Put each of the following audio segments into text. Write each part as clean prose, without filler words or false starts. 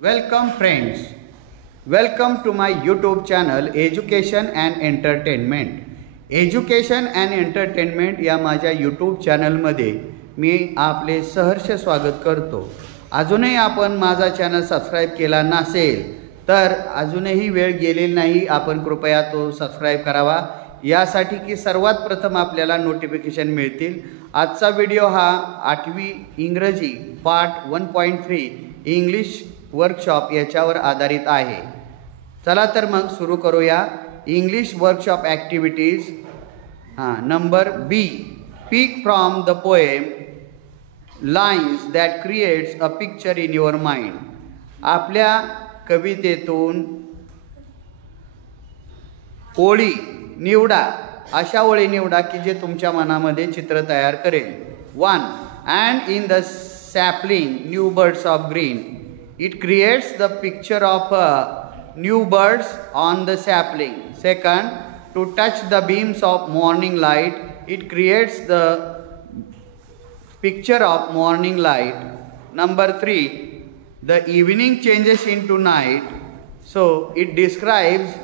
Welcome friends. Welcome to my YouTube channel Education and Entertainment. Education and Entertainment या माझ्या YouTube चॅनलमध्ये मी आपले सहर्ष स्वागत करतो. अजूनही आपण माझा चॅनल सबस्क्राइब केला नसेल तर अजूनही वेळ गेलेली नाही, आपण कृपया तो सबस्क्राइब करावा यासाठी की सर्वात प्रथम आपल्याला नोटिफिकेशन मिळतील. आजचा व्हिडिओ हा 8वी इंग्रजी पार्ट 1.3 इंग्लिश वर्कशॉप याच्यावर आधारित आहे. चला तर मग सुरू करूया. English workshop activities number B. Pick from the poem lines that creates a picture in your mind. आपल्या कवितेतून ओळी निवडा, अशा ओळी निवडा की जे तुमच्या मनामध्ये चित्र तयार करेल. 1. And in the sapling new birds of green. It creates the picture of new birds on the sapling. 2. To touch the beams of morning light. It creates the picture of morning light. Number 3. The evening changes into night. So it describes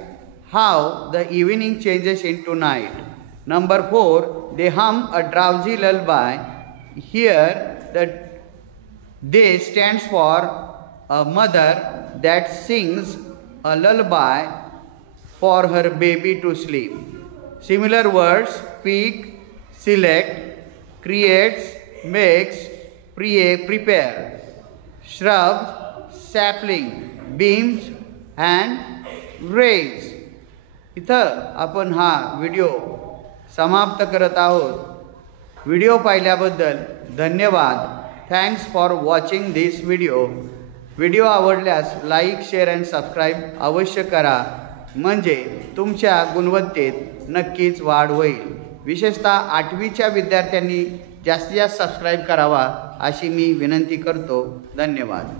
how the evening changes into night. Number 4. They hum a drowsy lullaby. Here the they stands for a mother that sings a lullaby for her baby to sleep. Similar words: pick, select, creates, makes, prepare. Shrubs, sapling, beams and rays. इथं आपण हा video समाप्त करत आहोत. Video पाहिल्याबद्दल धन्यवाद. Thanks for watching this video. Video आवडल्यास like, share and subscribe अवश्य करा, म्हणजे तुमच्या गुणवत्तेत नक्कीच वाढ होईल. विशेषतः 8वीच्या विद्यार्थ्यांनी जास्तीत जास्त सबस्क्राईब करावा अशी मी विनंती करतो. धन्यवाद.